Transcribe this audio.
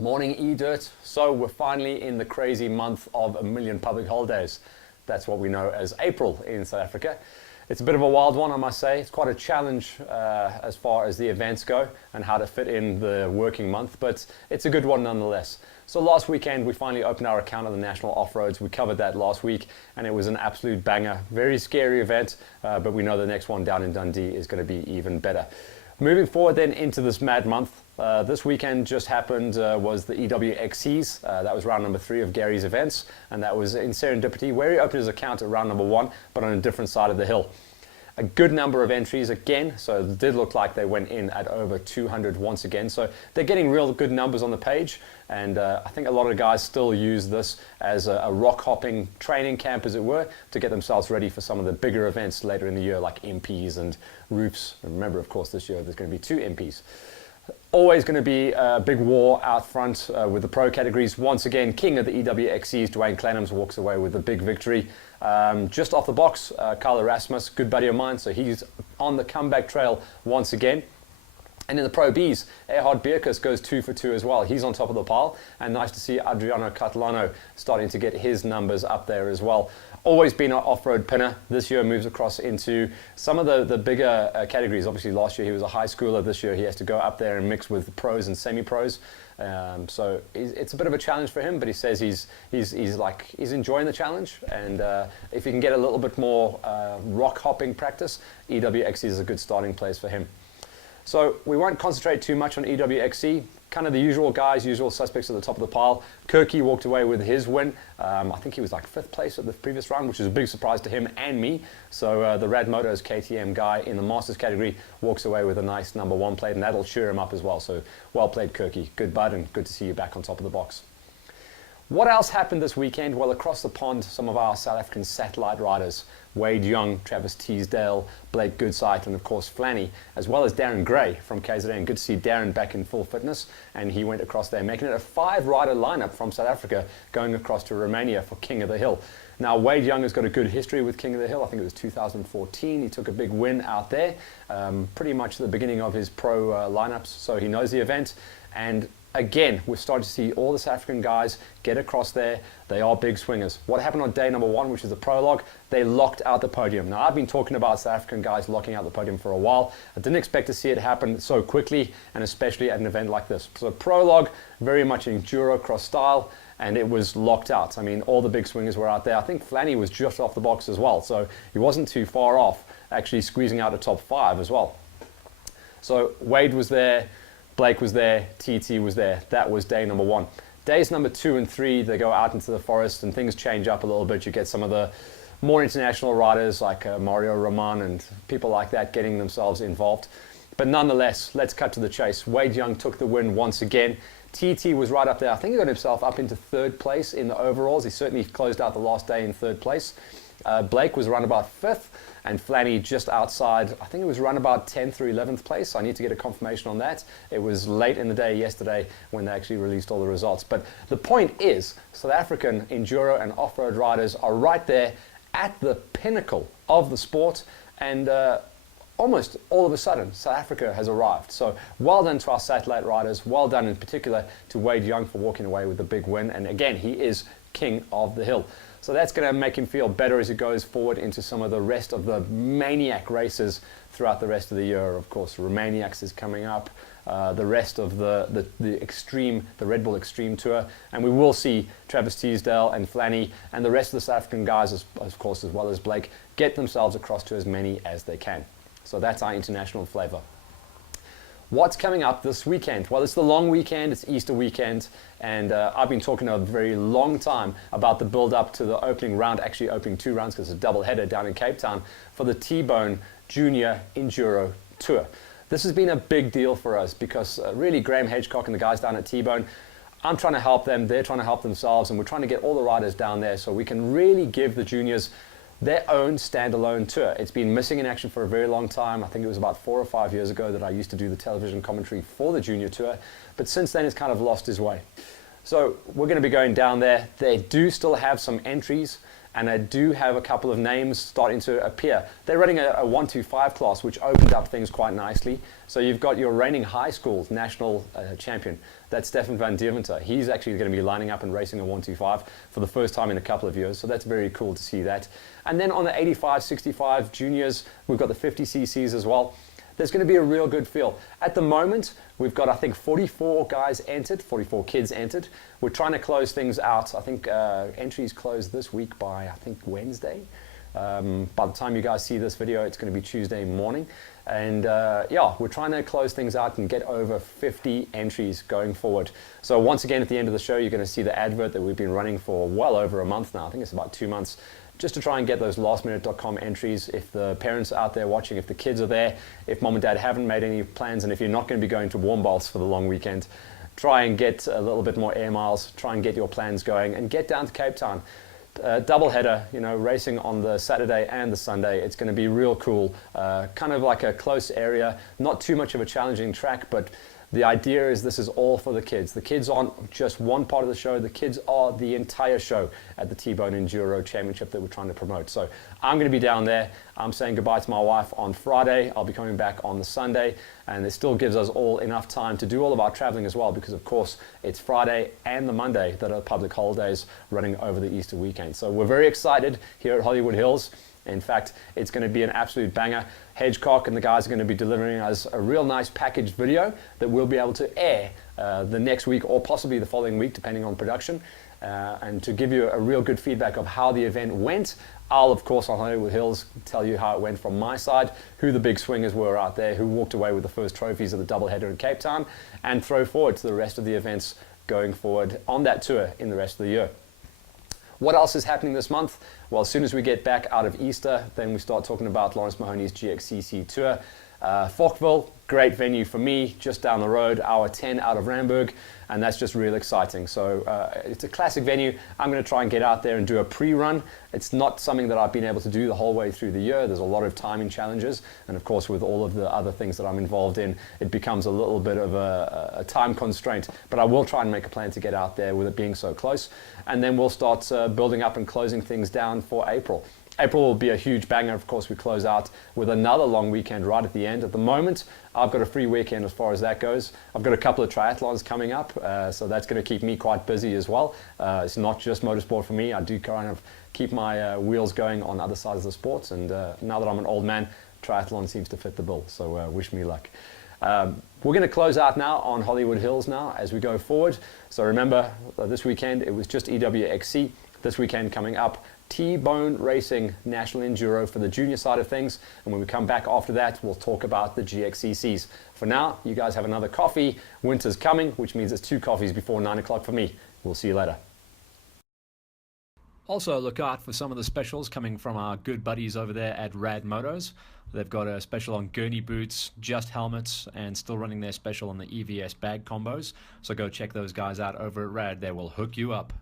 Morning E-Dirt. So we're finally in the crazy month of a million public holidays. That's what we know as April in South Africa. It's a bit of a wild one, I must say. It's quite a challenge as far as the events go and how to fit in the working month, but it's a good one nonetheless. So last weekend we finally opened our account on the National Off-Roads. We covered that last week and it was an absolute banger. Very scary event, but we know the next one down in Dundee is going to be even better. Moving forward then into this mad month, this weekend just happened was the EWXCs. That was round number 3 of Gary's events, and that was in Serendipity, where he opened his account at round number 1, but on a different side of the hill. A good number of entries again, so it did look like they went in at over 200 once again. So they're getting real good numbers on the page, and I think a lot of guys still use this as a rock hopping training camp, as it were, to get themselves ready for some of the bigger events later in the year, like MPs and roofs. And remember, of course, this year there's going to be 2 MPs. Always going to be a big war out front with the pro categories. Once again, king of the EWXCs, Dwayne Clennams walks away with a big victory. Just off the box, Kyle Erasmus, good buddy of mine, so he's on the comeback trail once again. And in the Pro Bs, Erhard Bierkus goes 2 for 2 as well. He's on top of the pile, and nice to see Adriano Catalano starting to get his numbers up there as well. Always been an off-road pinner. This year moves across into some of the bigger categories. Obviously last year he was a high schooler. This year he has to go up there and mix with pros and semi-pros. So it's a bit of a challenge for him, but he says he's enjoying the challenge, and if he can get a little bit more rock hopping practice, EWXC is a good starting place for him. So we won't concentrate too much on EWXC. Kind of the usual guys, usual suspects at the top of the pile. Kirky walked away with his win. I think he was like 5th place at the previous round, which is a big surprise to him and me. So the Rad Motors KTM guy in the Masters category walks away with a nice number 1 plate, and that'll cheer him up as well. So well played, Kirky. Good bud, and good to see you back on top of the box. What else happened this weekend? Well, across the pond, some of our South African satellite riders, Wade Young, Travis Teasdale, Blake Goodsight, and of course Flanny, as well as Darren Gray from KZN. Good to see Darren back in full fitness, and he went across there, making it a 5-rider lineup from South Africa, going across to Romania for King of the Hill. Now, Wade Young has got a good history with King of the Hill. I think it was 2014. He took a big win out there, pretty much the beginning of his pro lineups, so he knows the event. And again, we're starting to see all the South African guys get across there. They are big swingers. What happened on day number 1, which is the prologue, they locked out the podium. Now, I've been talking about South African guys locking out the podium for a while. I didn't expect to see it happen so quickly, and especially at an event like this. So prologue, very much enduro cross style, and it was locked out. I mean, all the big swingers were out there. I think Flanny was just off the box as well, so he wasn't too far off, actually squeezing out a top 5 as well. So Wade was there, Blake was there, TT was there. That was day number 1. Days number 2 and 3, they go out into the forest and things change up a little bit. You get some of the more international riders like Mario Roman and people like that getting themselves involved. But nonetheless, let's cut to the chase. Wade Young took the win once again. TT was right up there. I think he got himself up into 3rd place in the overalls. He certainly closed out the last day in 3rd place. Blake was around about 5th, and Flanny just outside. I think it was around about 10th or 11th place. I need to get a confirmation on that. It was late in the day yesterday when they actually released all the results. But the point is, South African enduro and off-road riders are right there at the pinnacle of the sport, and almost all of a sudden, South Africa has arrived. So well done to our satellite riders. Well done in particular to Wade Young for walking away with the big win. And again, he is king of the hill. So that's going to make him feel better as he goes forward into some of the rest of the maniac races throughout the rest of the year. Of course, Romaniacs is coming up, the rest of the Red Bull Extreme Tour, and we will see Travis Teasdale and Flanny and the rest of the South African guys, of course, as well as Blake, get themselves across to as many as they can. So that's our international flavor. What's coming up this weekend? Well, it's the long weekend, it's Easter weekend, and I've been talking a very long time about the build-up to the opening round, actually opening 2 rounds because it's a double-header down in Cape Town for the T-Bone Junior Enduro Tour. This has been a big deal for us because really Graham Hedgecock and the guys down at T-Bone, I'm trying to help them, they're trying to help themselves, and we're trying to get all the riders down there so we can really give the juniors their own standalone tour. It's been missing in action for a very long time. I think it was about 4 or 5 years ago that I used to do the television commentary for the junior tour, but since then it's kind of lost his way. So we're going to be going down there. They do still have some entries, and I do have a couple of names starting to appear. They're running a 125 class, which opened up things quite nicely. So you've got your reigning high school national champion, that's Stefan van Deventer. He's actually going to be lining up and racing a 125 for the first time in a couple of years, so that's very cool to see that. And then on the 85, 65 juniors, we've got the 50 cc's as well. There's going to be a real good feel. At the moment, we've got, I think, 44 guys entered, 44 kids entered. We're trying to close things out. I think entries close this week by, I think, Wednesday. By the time you guys see this video, it's going to be Tuesday morning. And yeah, we're trying to close things out and get over 50 entries going forward. So once again, at the end of the show, you're going to see the advert that we've been running for well over a month now. I think it's about 2 months, just to try and get those lastminute.com entries. If the parents are out there watching, if the kids are there, if mom and dad haven't made any plans, and if you're not going to be going to warm baths for the long weekend, try and get a little bit more air miles, try and get your plans going, and get down to Cape Town. Double header, you know, racing on the Saturday and the Sunday. It's going to be real cool, kind of like a close area, not too much of a challenging track, but the idea is this is all for the kids. The kids aren't just one part of the show, the kids are the entire show at the T-Bone Enduro Championship that we're trying to promote. So I'm going to be down there. I'm saying goodbye to my wife on Friday. I'll be coming back on the Sunday, and it still gives us all enough time to do all of our traveling as well, because of course it's Friday and the Monday that are public holidays running over the Easter weekend. So we're very excited here at Hollywood Hills. In fact, it's going to be an absolute banger. Hedgecock and the guys are going to be delivering us a real nice packaged video that we'll be able to air the next week or possibly the following week, depending on production. And to give you a real good feedback of how the event went, I'll, of course, on Hollywood Hills tell you how it went from my side, who the big swingers were out there, who walked away with the first trophies of the doubleheader in Cape Town, and throw forward to the rest of the events going forward on that tour in the rest of the year. What else is happening this month? Well, as soon as we get back out of Easter, then we start talking about Lawrence Mahoney's GXCC tour. Falkville, great venue for me, just down the road, hour 10 out of Randburg, and that's just real exciting. So it's a classic venue. I'm going to try and get out there and do a pre-run. It's not something that I've been able to do the whole way through the year. There's a lot of timing challenges, and of course with all of the other things that I'm involved in, it becomes a little bit of a time constraint, but I will try and make a plan to get out there with it being so close, and then we'll start building up and closing things down for April. April will be a huge banger. Of course, we close out with another long weekend right at the end. At the moment, I've got a free weekend as far as that goes. I've got a couple of triathlons coming up, so that's going to keep me quite busy as well. It's not just motorsport for me. I do kind of keep my wheels going on other sides of the sports, and now that I'm an old man, triathlon seems to fit the bill, so wish me luck. We're going to close out now on Hollywood Hills now as we go forward. So remember, this weekend it was just EWXC. This weekend coming up, T-Bone Racing National Enduro for the junior side of things, and when we come back after that, we'll talk about the GXCCs. For now, you guys have another coffee. Winter's coming, which means it's 2 coffees before 9 o'clock for me. We'll see you later. Also, look out for some of the specials coming from our good buddies over there at Rad Motos. They've got a special on gurney boots, just helmets, and still running their special on the EVS bag combos. So go check those guys out over at Rad. They will hook you up.